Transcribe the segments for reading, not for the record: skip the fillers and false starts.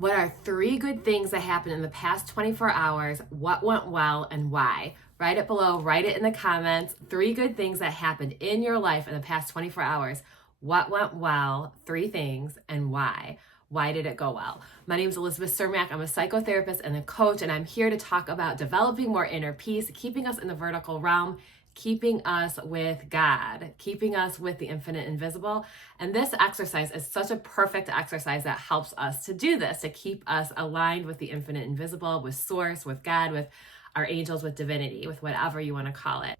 What are 3 good things that happened in the past 24 hours? What went well and why? Write it below, write it in the comments. 3 good things that happened in your life in the past 24 hours. What went well, 3 things, and why? Why did it go well? My name is Elizabeth Cermak. I'm a psychotherapist and a coach, and I'm here to talk about developing more inner peace, keeping us in the vertical realm, keeping us with God, keeping us with the infinite invisible. And this exercise is such a perfect exercise that helps us to do this, to keep us aligned with the infinite invisible, with source, with God, with our angels, with divinity, with whatever you want to call it.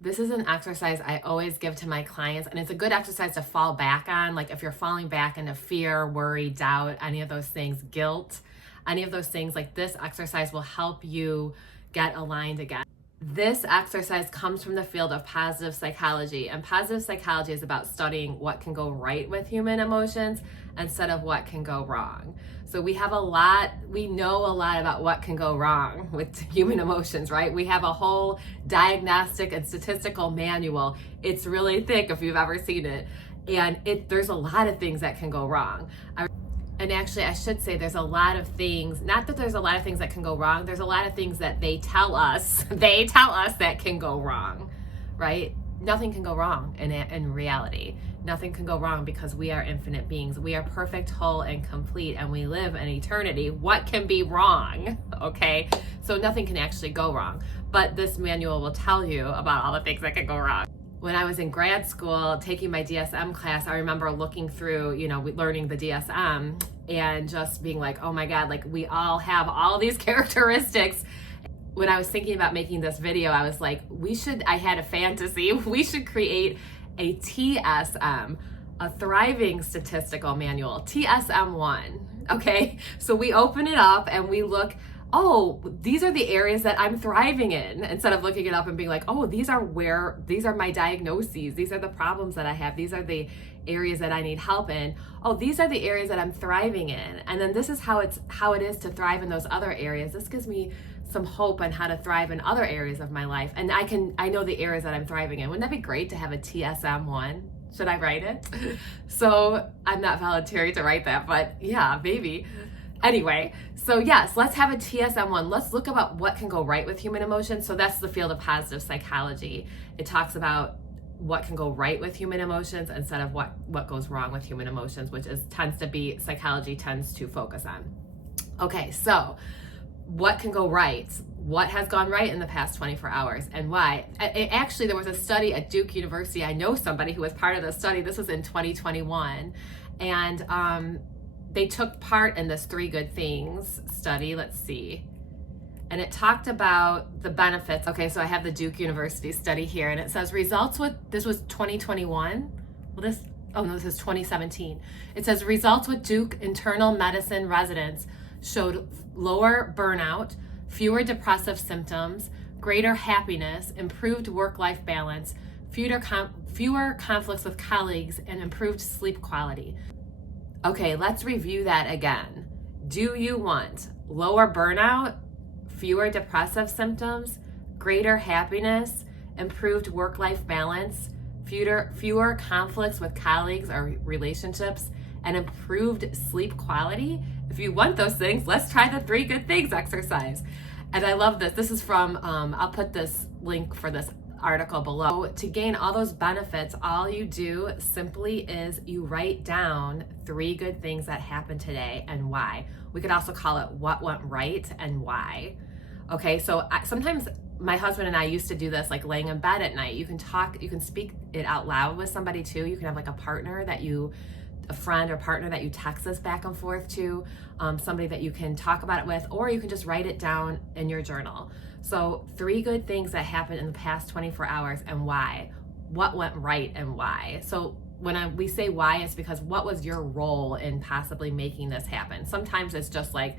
This is an exercise I always give to my clients, and it's a good exercise to fall back on. Like if you're falling back into fear, worry, doubt, any of those things, guilt, any of those things, like this exercise will help you get aligned again. This exercise comes from the field of positive psychology, and positive psychology is about studying what can go right with human emotions instead of what can go wrong. So we know a lot about what can go wrong with human emotions, right? We have a whole diagnostic and statistical manual. It's really thick if you've ever seen it. And there's a lot of things that can go wrong. And actually, I should say there's a lot of things, not that there's a lot of things that can go wrong, there's a lot of things that they tell us that can go wrong, right? Nothing can go wrong in reality. Nothing can go wrong because we are infinite beings. We are perfect, whole, and complete, and we live in eternity. What can be wrong, okay? So nothing can actually go wrong. But this manual will tell you about all the things that can go wrong. When I was in grad school taking my DSM class, I remember looking through, learning the DSM and just being like, oh my God, like we all have all these characteristics. When I was thinking about making this video, I was like, I had a fantasy, we should create a TSM, a Thriving Statistical Manual, TSM1, okay? So we open it up and we look, oh, these are the areas that I'm thriving in, instead of looking it up and being like, oh, these are my diagnoses. These are the problems that I have. These are the areas that I need help in. Oh, these are the areas that I'm thriving in. And then this is how it is to thrive in those other areas. This gives me some hope on how to thrive in other areas of my life. And I know the areas that I'm thriving in. Wouldn't that be great to have a TSM1? Should I write it? So I'm not volunteering to write that, but yeah, maybe. Anyway, so yes, let's have a TSM1. Let's look about what can go right with human emotions. So that's the field of positive psychology. It talks about what can go right with human emotions instead of what goes wrong with human emotions, which psychology tends to focus on. Okay, so what can go right? What has gone right in the past 24 hours and why? Actually, there was a study at Duke University. I know somebody who was part of the study. This was in 2021. And they took part in this 3 good things study. Let's see. And it talked about the benefits. Okay, so I have the Duke University study here, and it says this was 2021. This is 2017. It says results with Duke internal medicine residents showed lower burnout, fewer depressive symptoms, greater happiness, improved work-life balance, fewer conflicts with colleagues, and improved sleep quality. Okay, let's review that again. Do you want lower burnout, fewer depressive symptoms, greater happiness, improved work-life balance, fewer conflicts with colleagues or relationships, and improved sleep quality? If you want those things, let's try the 3 good things exercise. And I love this. This is from, I'll put this link for this article below. To gain all those benefits, all you do simply is you write down 3 good things that happened today and why. We could also call it what went right and why. Okay, so sometimes my husband and I used to do this, like laying in bed at night. You can speak it out loud with somebody too. You can have like a friend or partner that you text this back and forth to, somebody that you can talk about it with, or you can just write it down in your journal. So 3 good things that happened in the past 24 hours and why. What went right and why. So when we say why, it's because what was your role in possibly making this happen? Sometimes it's just like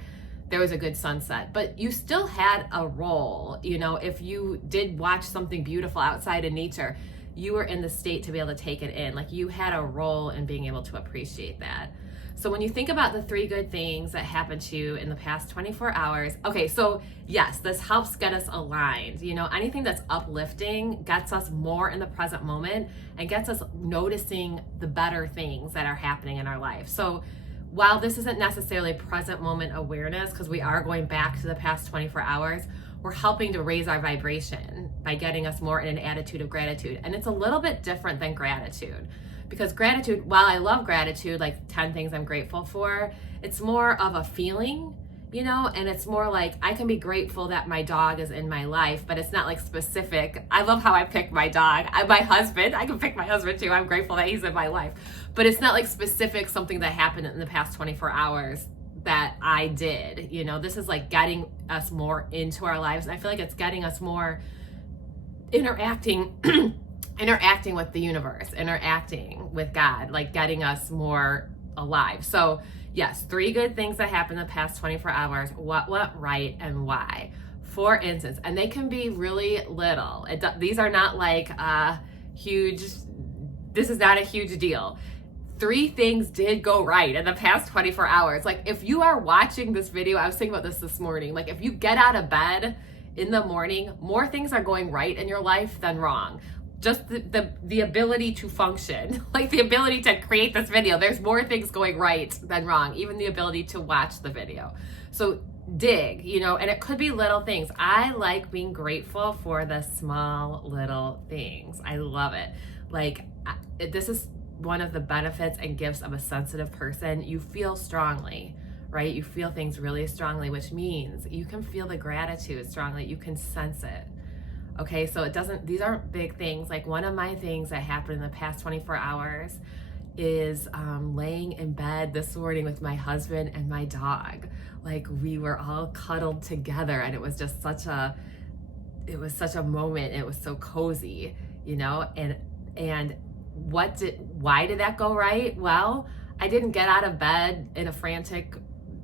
there was a good sunset, but you still had a role. If you did watch something beautiful outside in nature, you were in the state to be able to take it in. Like you had a role in being able to appreciate that. So when you think about the 3 good things that happened to you in the past 24 hours, okay, so yes, this helps get us aligned. Anything that's uplifting gets us more in the present moment and gets us noticing the better things that are happening in our life. So while this isn't necessarily present moment awareness, because we are going back to the past 24 hours, we're helping to raise our vibration by getting us more in an attitude of gratitude. And it's a little bit different than gratitude, because gratitude, while I love gratitude, like 10 things I'm grateful for, it's more of a feeling, you know, and it's more like I can be grateful that my dog is in my life, but it's not like specific. I love how I pick my dog. My husband, I can pick my husband too. I'm grateful that he's in my life, but it's not like specific something that happened in the past 24 hours that I did. You know, this is like getting us more into our lives. And I feel like it's getting us more interacting with the universe, interacting with God, like getting us more alive. So yes, 3 good things that happened in the past 24 hours, what went right and why. For instance, and they can be really little. These are not like huge, this is not a huge deal. 3 things did go right in the past 24 hours. Like if you are watching this video, I was thinking about this morning, like if you get out of bed in the morning, more things are going right in your life than wrong. Just the ability to function, like the ability to create this video, there's more things going right than wrong, even the ability to watch the video. So dig, you know, and it could be little things. I like being grateful for the small little things. I love it. Like this is one of the benefits and gifts of a sensitive person. You feel strongly, right? You feel things really strongly, which means you can feel the gratitude strongly. You can sense it. Okay, so these aren't big things. Like one of my things that happened in the past 24 hours is laying in bed this morning with my husband and my dog. Like we were all cuddled together, and it was just such a moment. It was so cozy, you know, and why did that go right? Well, I didn't get out of bed in a frantic,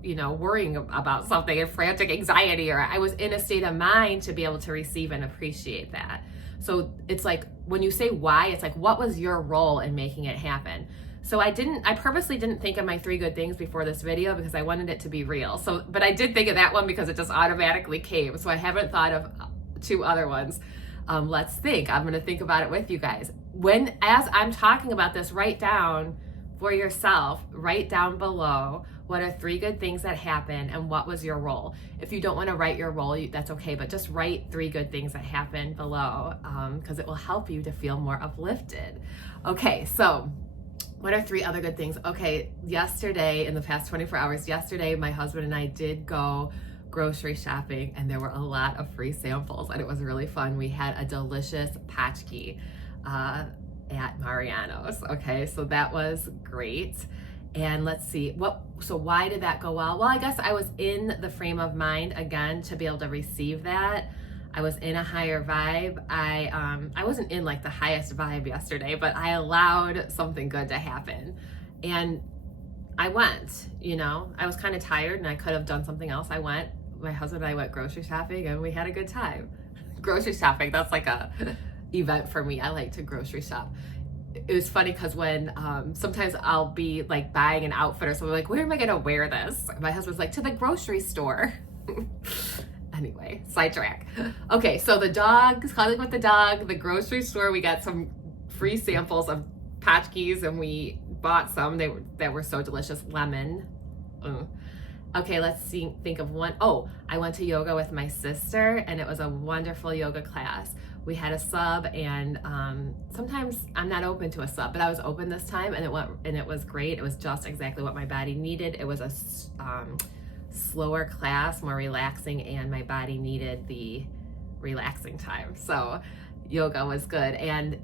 you know, worrying about something and frantic anxiety, or I was in a state of mind to be able to receive and appreciate that. So it's like when you say why, it's like, what was your role in making it happen? So I purposely didn't think of my 3 good things before this video because I wanted it to be real. So, but I did think of that one because it just automatically came. So I haven't thought of 2 other ones. Let's think. I'm going to think about it with you guys. As I'm talking about this, write down for yourself, write down below, what are 3 good things that happened and what was your role? If you don't want to write your role, that's okay, but just write 3 good things that happened below because it will help you to feel more uplifted. Okay, so what are 3 other good things? Okay, yesterday, in the past 24 hours, my husband and I did go grocery shopping, and there were a lot of free samples, and it was really fun. We had a delicious patchki at Mariano's. Okay, so that was great. And let's see, so why did that go well? Well, I guess I was in the frame of mind again to be able to receive that. I was in a higher vibe. I wasn't in like the highest vibe yesterday, but I allowed something good to happen. And I went, you know, I was kind of tired and I could have done something else. I went, my husband and I went grocery shopping and we had a good time. Grocery shopping, that's like a event for me. I like to grocery shop. It was funny because when sometimes I'll be like buying an outfit or something, like, where am I gonna wear this? My husband's like, to the grocery store. Anyway, sidetrack. Okay, so the dog, cuddling with the dog, the grocery store, we got some free samples of patchkis and we bought some. They were so delicious. Lemon. Okay, let's see, think of one. Oh, I went to yoga with my sister and it was a wonderful yoga class. We had a sub, and sometimes I'm not open to a sub, but I was open this time, and it was great. It was just exactly what my body needed. It was a slower class, more relaxing, and my body needed the relaxing time. So yoga was good. And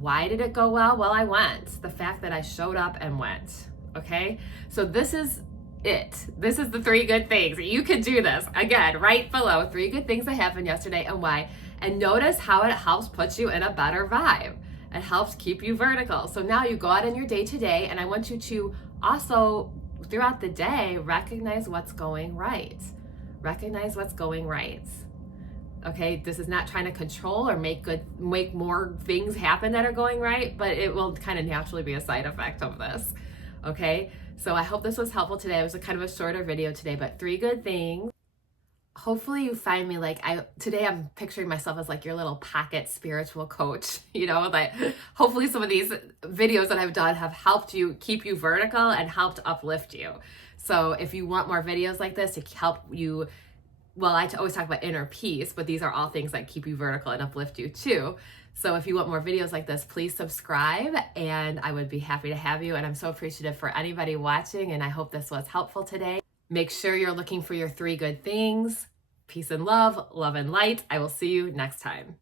why did it go well? Well, I went. The fact that I showed up and went. Okay, so this is it. This is the 3 good things. You can do this. Again, right below, 3 good things that happened yesterday and why. And notice how it helps put you in a better vibe. It helps keep you vertical. So now you go out in your day to day, and I want you to also, throughout the day, recognize what's going right. Recognize what's going right. Okay, this is not trying to control or make more things happen that are going right, but it will kind of naturally be a side effect of this. Okay, so I hope this was helpful today. It was a kind of a shorter video today, but 3 good things. hopefully you find me like today I'm picturing myself as like your little pocket spiritual coach, like hopefully some of these videos that I've done have helped you keep you vertical and helped uplift you. So if you want more videos like this to help you, well, always talk about inner peace, but these are all things that keep you vertical and uplift you too. So if you want more videos like this, please subscribe and I would be happy to have you. And I'm so appreciative for anybody watching, and I hope this was helpful today. Make sure you're looking for your 3 good things: peace and love, love and light. I will see you next time.